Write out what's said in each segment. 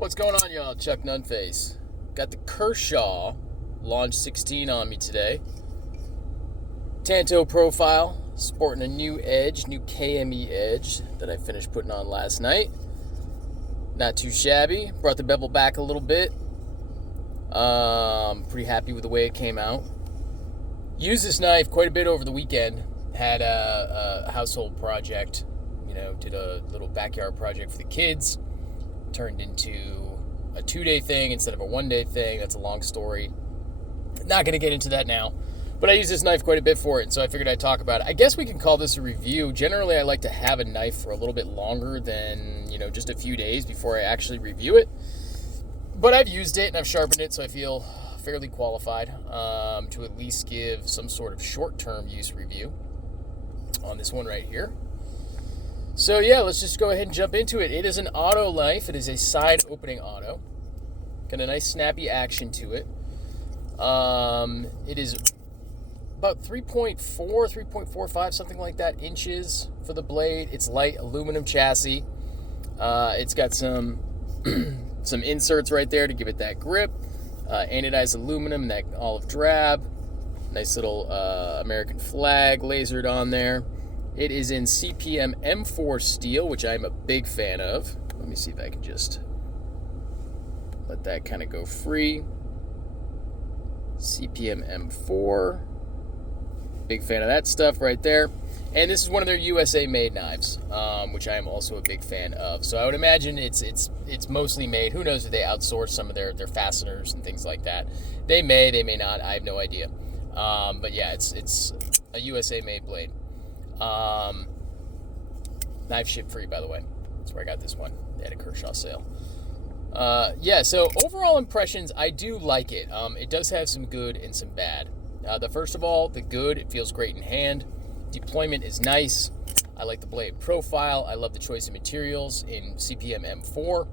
What's going on, y'all? Chuck Nunface. Got the Kershaw Launch 16 on me today. Tanto profile, sporting a new edge, new KME edge that I finished putting on last night. Not too shabby. Brought the bevel back a little bit. Pretty happy with the way it came out. Used this knife quite a bit over the weekend. Had a household project, did a little backyard project for the kids. Turned into a 2-day thing instead of a 1-day thing. That's a long story. Not going to get into that now. But I use this knife quite a bit for it, so I figured I'd talk about it. I guess we can call this a review. Generally, I like to have a knife for a little bit longer than, just a few days before I actually review it. But I've used it and I've sharpened it, so I feel fairly qualified to at least give some sort of short-term use review on this one right here. So yeah, let's just go ahead and jump into it. It is an auto knife. It is a side opening auto. Got a nice snappy action to it. It is about 3.45, something like that, inches for the blade. It's light aluminum chassis. It's got some some inserts right there to give it that grip. Anodized aluminum, that olive drab. Nice little American flag lasered on there. It is in CPM M4 steel, which I'm a big fan of. Let me see if I can just let that kind of go free. CPM M4. Big fan of that stuff right there. And this is one of their USA-made knives, which I am also a big fan of. So I would imagine it's mostly made. Who knows if they outsource some of their fasteners and things like that. They may not. I have no idea. But yeah, it's a USA-made blade. Knife ship free, by the way. That's where I got this one. They had a Kershaw sale. So overall impressions, I do like it. It does have some good and some bad. First of all, the good, it feels great in hand. Deployment is nice. I like the blade profile. I love the choice of materials in CPM M4.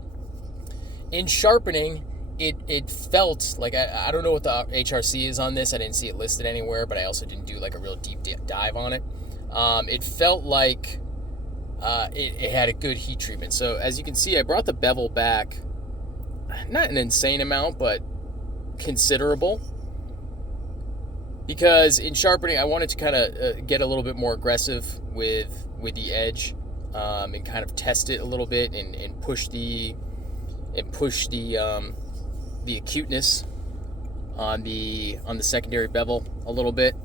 In sharpening, it felt like, I don't know what the HRC is on this. I didn't see it listed anywhere, but I also didn't do like a real deep dive on it. It felt like it had a good heat treatment. So as you can see, I brought the bevel back, not an insane amount, but considerable. Because in sharpening, I wanted to kind of get a little bit more aggressive with the edge, and kind of test it a little bit and push the acuteness on the secondary bevel a little bit.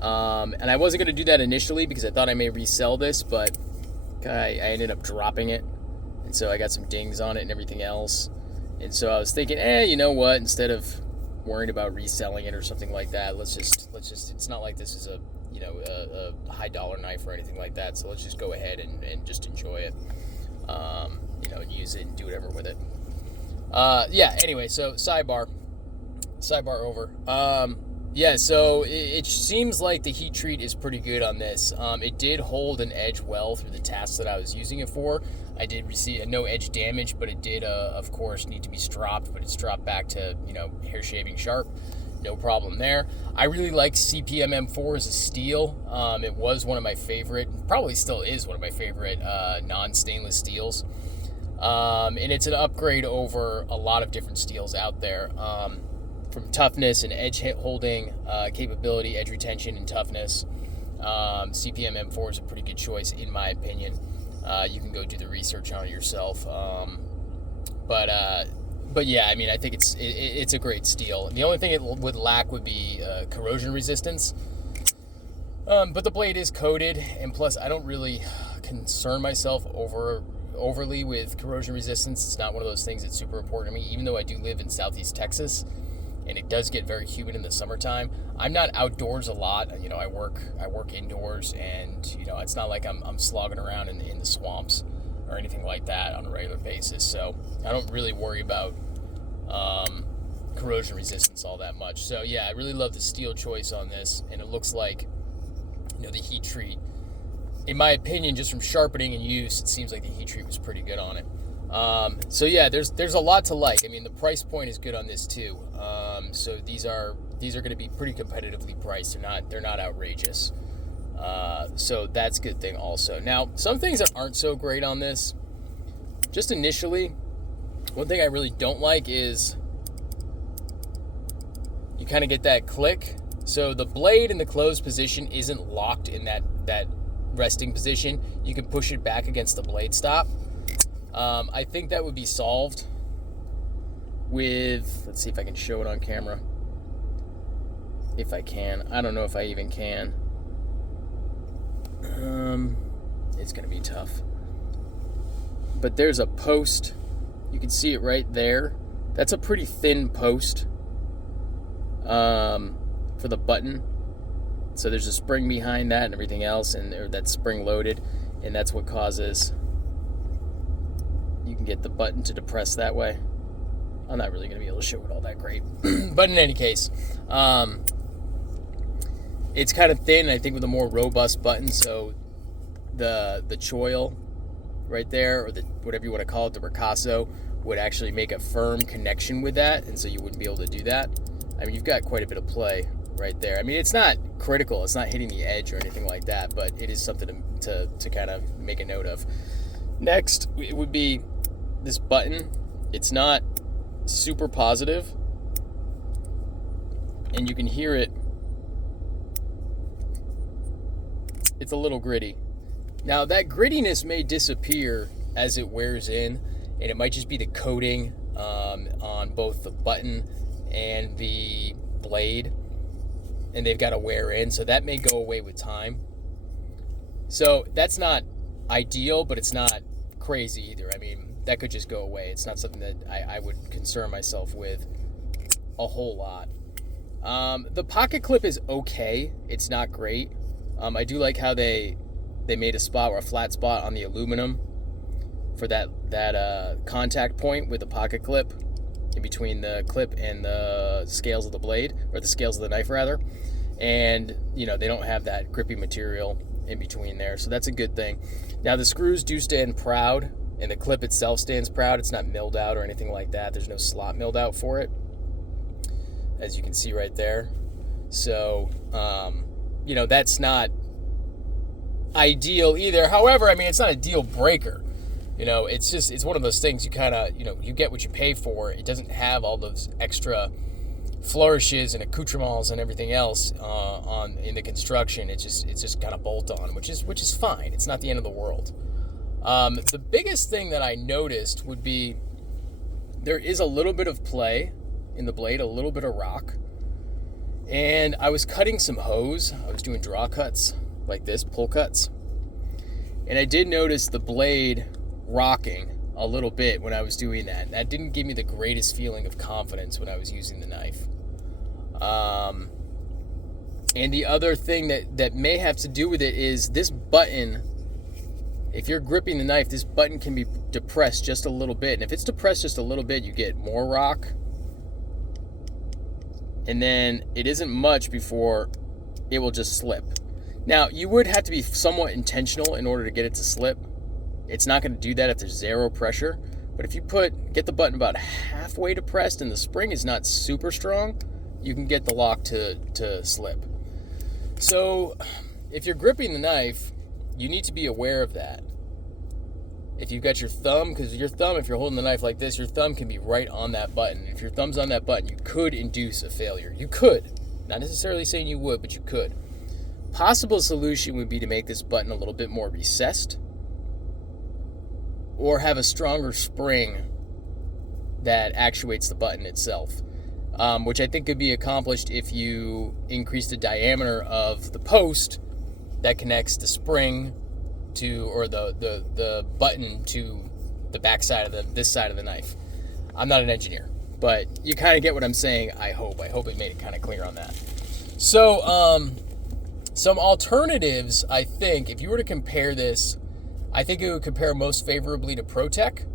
And I wasn't going to do that initially because I thought I may resell this, but I ended up dropping it, and so I got some dings on it and everything else. And so I was thinking, you know what? Instead of worrying about reselling it or something like that, let's just. It's not like this is a high dollar knife or anything like that. So let's just go ahead and just enjoy it, and use it and do whatever with it. Anyway, so sidebar over. So it seems like the heat treat is pretty good on this. It did hold an edge well through the tasks that I was using it for. I did receive no edge damage, but it did, of course, need to be stropped, but it's dropped back to, hair shaving sharp. No problem there. I really like CPM M4 as a steel. It was one of my favorite, probably still is one of my favorite non-stainless steels. And it's an upgrade over a lot of different steels out there. From toughness and edge holding capability, edge retention and toughness. CPM M4 is a pretty good choice in my opinion. You can go do the research on it yourself. But yeah, I mean, I think it's a great steel. The only thing it would lack would be corrosion resistance. But the blade is coated, and plus I don't really concern myself overly with corrosion resistance. It's not one of those things that's super important to me, even though I do live in Southeast Texas. And it does get very humid in the summertime. I'm not outdoors a lot. I work indoors, and it's not like I'm slogging around in the swamps or anything like that on a regular basis. So I don't really worry about corrosion resistance all that much. So yeah, I really love the steel choice on this, and it looks like the heat treat. In my opinion, just from sharpening and use, it seems like the heat treat was pretty good on it. So yeah, there's a lot to like. I mean, the price point is good on this too. So these are going to be pretty competitively priced. They're not outrageous. So that's a good thing also. Now, some things that aren't so great on this, just initially, One thing I really don't like is you kind of get that click. So the blade in the closed position isn't locked in that resting position. You can push it back against the blade stop. I think that would be solved with, let's see if I can show it on camera. If I can. I don't know if I even can. It's going to be tough. But there's a post. You can see it right there. That's a pretty thin post for the button. So there's a spring behind that and everything else, and that's spring loaded, and that's what causes you can get the button to depress that way. I'm not really going to be able to show it all that great. But in any case, it's kind of thin, I think, with a more robust button. So the choil right there, or the whatever you want to call it, the ricasso, would actually make a firm connection with that, and so you wouldn't be able to do that. I mean, you've got quite a bit of play right there. I mean, it's not critical. It's not hitting the edge or anything like that, but it is something to kind of make a note of. Next, it would be this button. It's not super positive, and you can hear it. It's a little gritty. Now, that grittiness may disappear as it wears in, and it might just be the coating on both the button and the blade, and they've got to wear in, so that may go away with time. So that's not ideal, but it's not crazy either. I mean, that could just go away. It's not something that I would concern myself with a whole lot. The pocket clip is okay. It's not great. I do like how they made a spot, or a flat spot on the aluminum for that contact point with the pocket clip in between the clip and the scales of the blade, or the scales of the knife rather. And they don't have that grippy material in between there, so that's a good thing. Now the screws do stand proud, and the clip itself stands proud. It's not milled out or anything like that. There's no slot milled out for it, as you can see right there. So that's not ideal either. However, I mean, it's not a deal breaker. It's one of those things you kind of, you get what you pay for. It doesn't have all those extra flourishes and accoutrements and everything else in the construction. It's just kind of bolt on, which is fine. It's not the end of the world. The biggest thing that I noticed would be there is a little bit of play in the blade, a little bit of rock. And I was cutting some hose. I was doing draw cuts like this, pull cuts. And I did notice the blade rocking a little bit when I was doing that. That didn't give me the greatest feeling of confidence when I was using the knife. And the other thing that may have to do with it is this button. If you're gripping the knife, this button can be depressed just a little bit. And if it's depressed just a little bit, you get more rock. And then it isn't much before it will just slip. Now, you would have to be somewhat intentional in order to get it to slip. It's not going to do that if there's zero pressure. But if you get the button about halfway depressed and the spring is not super strong, you can get the lock to slip. So if you're gripping the knife, you need to be aware of that. If you've got your thumb, because if you're holding the knife like this, your thumb can be right on that button. If your thumb's on that button, you could induce a failure. You could. Not necessarily saying you would, but you could. Possible solution would be to make this button a little bit more recessed, or have a stronger spring that actuates the button itself, which I think could be accomplished if you increase the diameter of the post that connects the spring to, or the button to the back side of this side of the knife. I'm not an engineer, but you kind of get what I'm saying. I hope it made it kind of clear on that. So some alternatives, I think, if you were to compare this, I think it would compare most favorably to ProTech,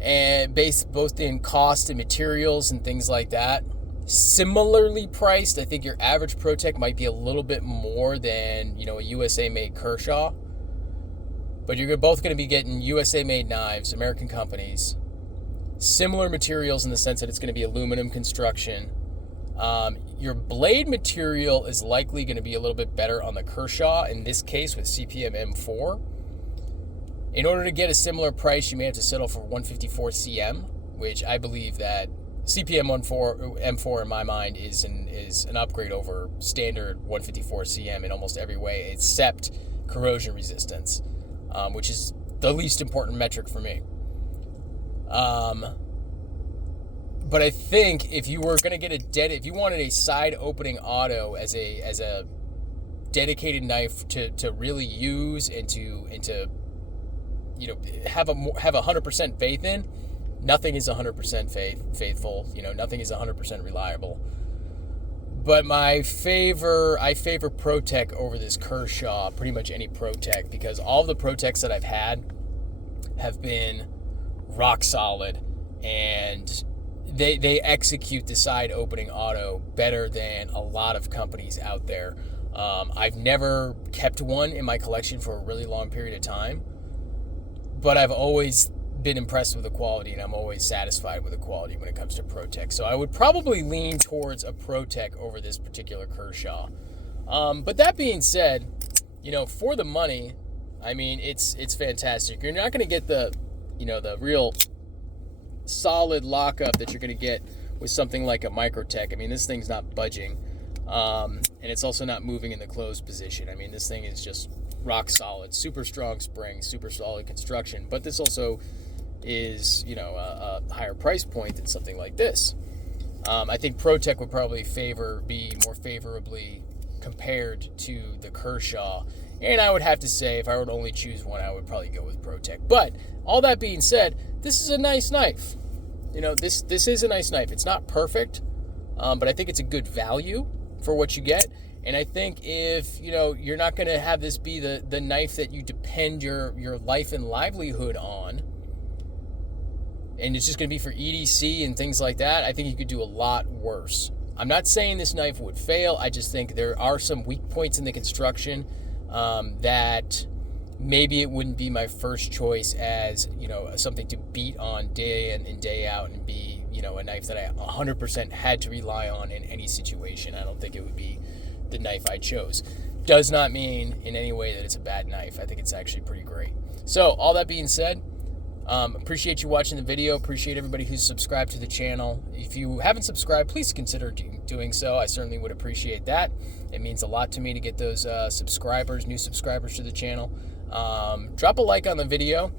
and based both in cost and materials and things like that. Similarly priced, I think your average ProTech might be a little bit more than a USA-made Kershaw, but you're both going to be getting USA-made knives, American companies, similar materials in the sense that it's going to be aluminum construction. Your blade material is likely going to be a little bit better on the Kershaw, in this case with CPM M4. In order to get a similar price, you may have to settle for 154 cm, which I believe that CPM M4 in my mind is an upgrade over standard 154 cm in almost every way, except corrosion resistance, which is the least important metric for me. But I think if you were going to get if you wanted a side opening auto as a dedicated knife to really use and to have 100% faith in, nothing is 100% faithful. Nothing is 100% reliable. But I favor ProTech over this Kershaw, pretty much any ProTech, because all the ProTechs that I've had have been rock solid, and they execute the side opening auto better than a lot of companies out there. I've never kept one in my collection for a really long period of time, but I've always been impressed with the quality, and I'm always satisfied with the quality when it comes to ProTech. So I would probably lean towards a ProTech over this particular Kershaw. But that being said, for the money, I mean, it's fantastic. You're not going to get the real solid lockup that you're going to get with something like a Microtech. I mean, this thing's not budging, and it's also not moving in the closed position. I mean, this thing is just rock solid, super strong springs, super solid construction. But this also is, a higher price point than something like this. I think ProTech would probably be more favorably compared to the Kershaw. And I would have to say, if I were to only choose one, I would probably go with ProTech. But all that being said, this is a nice knife. This is a nice knife. It's not perfect, but I think it's a good value for what you get. And I think if, you're not going to have this be the knife that you depend your life and livelihood on, and it's just going to be for EDC and things like that, I think you could do a lot worse. I'm not saying this knife would fail. I just think there are some weak points in the construction that maybe it wouldn't be my first choice as, something to beat on day in and day out and be, a knife that I 100% had to rely on in any situation. I don't think it would be the knife I chose. Does not mean in any way that it's a bad knife. I think it's actually pretty great. So all that being said, appreciate you watching the video. Appreciate everybody who's subscribed to the channel. If you haven't subscribed, please consider doing so. I certainly would appreciate that. It means a lot to me to get those new subscribers to the channel. Drop a like on the video.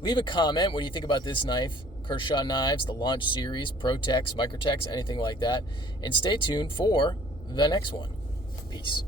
Leave a comment. What do you think about this knife? Kershaw knives, the launch series, ProTechs, Microtechs, anything like that. And stay tuned for the next one. Peace.